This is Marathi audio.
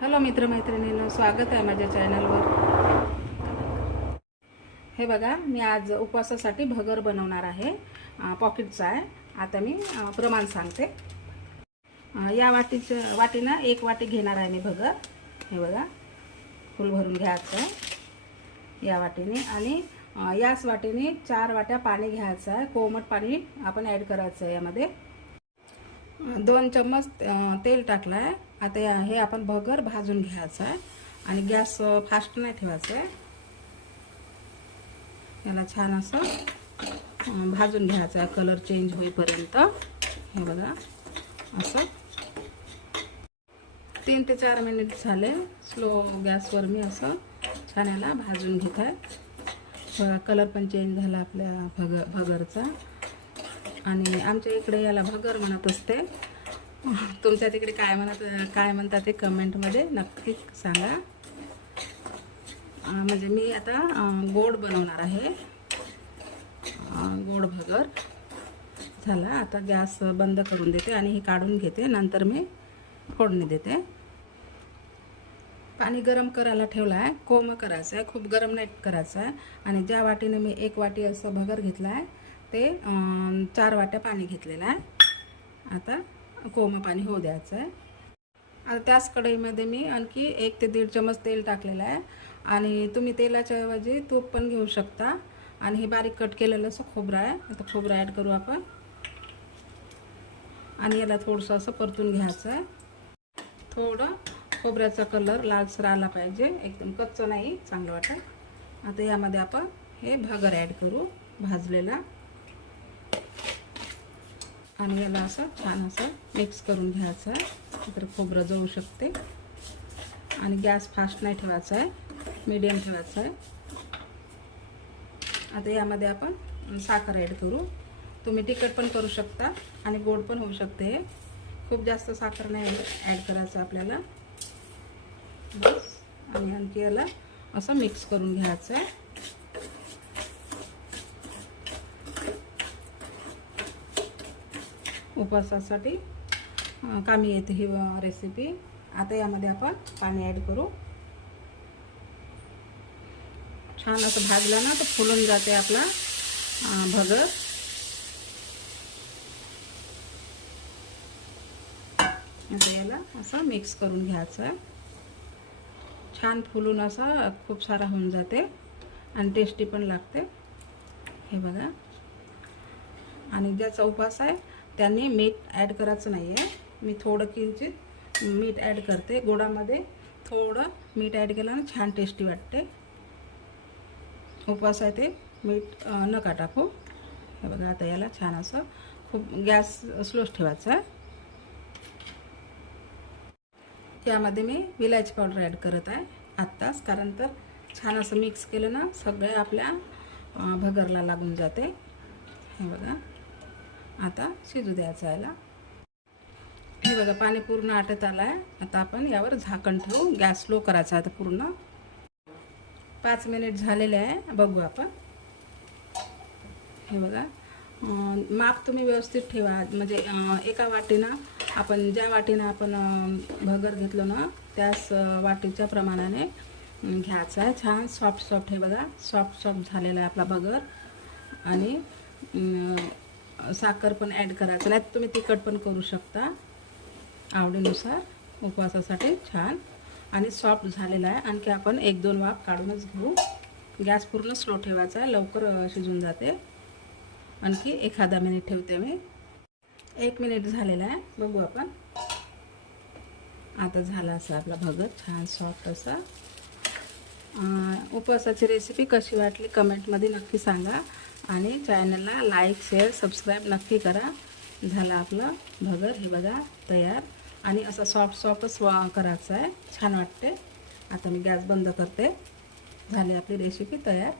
हॅलो मित्रमैत्रिणींनो स्वागत आहे माझ्या चॅनलवर. हे बघा मी आज उपवासासाठी भगर बनवणार आहे. पॉकेटचा आहे. आता मी प्रमाण सांगते. या वाटीचं वाटीनं एक वाटी घेणार आहे मी भगर. हे बघा फुल भरून घ्यायचं आहे. या वाटीने. आणि याच वाटीने चार वाट्या पाणी घ्यायचं आहे. कोमट पाणी आपण ॲड करायचं आहे यामध्ये. दोन चम्मच तेल टाकलं आहे. आता हे आपण भगर भाजून घ्यायचं आहे. आणि गॅस फास्ट नाही ठेवायचं आहे. याला छान असं भाजून घ्यायचं आहे. कलर चेंज होईपर्यंत. हे बघा असं. तीन ते चार मिनिट झाले. स्लो गॅसवर मी असं छान याला भाजून घेत आहे. बघा कलर पण चेंज झाला आपल्या भगर भगरचा. आणि आमच्या इकडे याला भगर म्हणत असते. तुमच्या तिकडे काय म्हणत काय म्हणतात ते कमेंटमध्ये नक्की सांगा. म्हणजे मी आता गोड बनवणार आहे. गोड भगर. झाला आता गॅस बंद करून देते आणि हे काढून घेते. नंतर मी फोडणी देते. पाणी गरम करायला ठेवलं आहे कोमं करायचं आहे. खूप गरम नाही करायचं आहे. आणि ज्या वाटीने मी एक वाटी असं भगर घेतलं आहे ते चार वाट्या पाणी घेतलेलं आहे. आता कोमं पाणी होऊ द्यायचं आहे. आता त्याच कढईमध्ये मी आणखी एक ते दीड चमच तेल टाकलेलं आहे. आणि तुम्ही तेलाच्या ऐवजी तूप पण घेऊ शकता. आणि हे बारीक कट केलेलं असं खोबरं आहे. आता खोबरं ॲड करू आपण. आणि याला थोडंसं असं परतून घ्यायचं आहे. थोडं खोबऱ्याचा कलर लालसर आला पाहिजे. एकदम कच्चं नाही चांगलं वाटत. आता यामध्ये आपण हे भगर ॲड करू भाजलेला. आणि याला असं छान असं मिक्स करून घ्यायचं आहे. तर खोबरं जळू शकते. आणि गॅस फास्ट नाही ठेवायचा आहे. मीडियम ठेवायचा आहे. आता यामध्ये आपण साखर ॲड करू. तुम्ही तिखट पण करू शकता आणि गोड पण होऊ शकते हे. खूप जास्त साखर नाही ॲड करायचं आपल्याला. बस. आणि आणखी याला असं मिक्स करून घ्यायचं आहे. उपवासासाठी कामी येते ही रेसिपी आता यामध्ये आपण पाणी ॲड करू. छान असं भाजलं ना तर फुलून जाते आपला भगत भगर. आता याला असं मिक्स करून घ्यायचं. आहे छान फुलून असं खूप सारा होऊन जाते आणि टेस्टी पण लागते. हे बघा. आणि ज्याचा उपवास आहे त्यांनी मीठ ॲड करायचं नाही आहे मी थोडं किंचित मीठ ॲड करते. गोडामध्ये थोडं मीठ ॲड केलं छान टेस्टी वाटते. उपवास आहे ते. मीठ नका टाकू. हे बघा आता याला छान असं खूप गॅस स्लोच ठेवायचा. आहे यामध्ये मी विलायची पावडर ॲड करत आहे आत्ताच कारण तर छान असं मिक्स केलं ना सगळे आपल्या भगरला लागून जाते. हे बघा. आता शिजू द्यायचं याला. हे बघा पाणी पूर्ण आटत आलं आहे आता आपण यावर झाकण ठेवू गॅस स्लो करायचा आता पूर्ण. पाच मिनिट झालेले आहे बघू आपण. हे बघा माप तुम्ही व्यवस्थित ठेवा. म्हणजे एका वाटीनं आपण ज्या वाटीनं आपण भगर घेतलं ना त्याच वाटीच्या प्रमाणाने घ्यायचं आहे. छान सॉफ्ट सॉफ्ट हे बघा सॉफ्ट सॉफ्ट झालेला आहे आपला भगर. आणि साखर पण ॲड करायचं. नाही तुम्ही तिखट पण करू शकता. आवडीनुसार उपवासासाठी छान. आणि सॉफ्ट झालेला आहे. आणखी आपण एक दोन वाफ काढूनच घेऊ. गॅस पूर्ण स्लो ठेवायचा आहे. लवकर शिजून जाते. आणखी एखादा मिनिट ठेवते मी. एक मिनिट झालेला आहे. बघू आपण. आता झाला असा आपला भगत. छान सॉफ्ट असा. उपवासाची रेसिपी कशी वाटली कमेंटमध्ये नक्की सांगा. आणि चॅनलला लाईक शेअर सबस्क्राईब नक्की करा. झालं आपलं भगर हे बघा तयार. आणि असं सॉफ्ट सॉफ्टच वा करायचं आहे. छान वाटते आता मी गॅस बंद करते. झाली आपली रेसिपी तयार.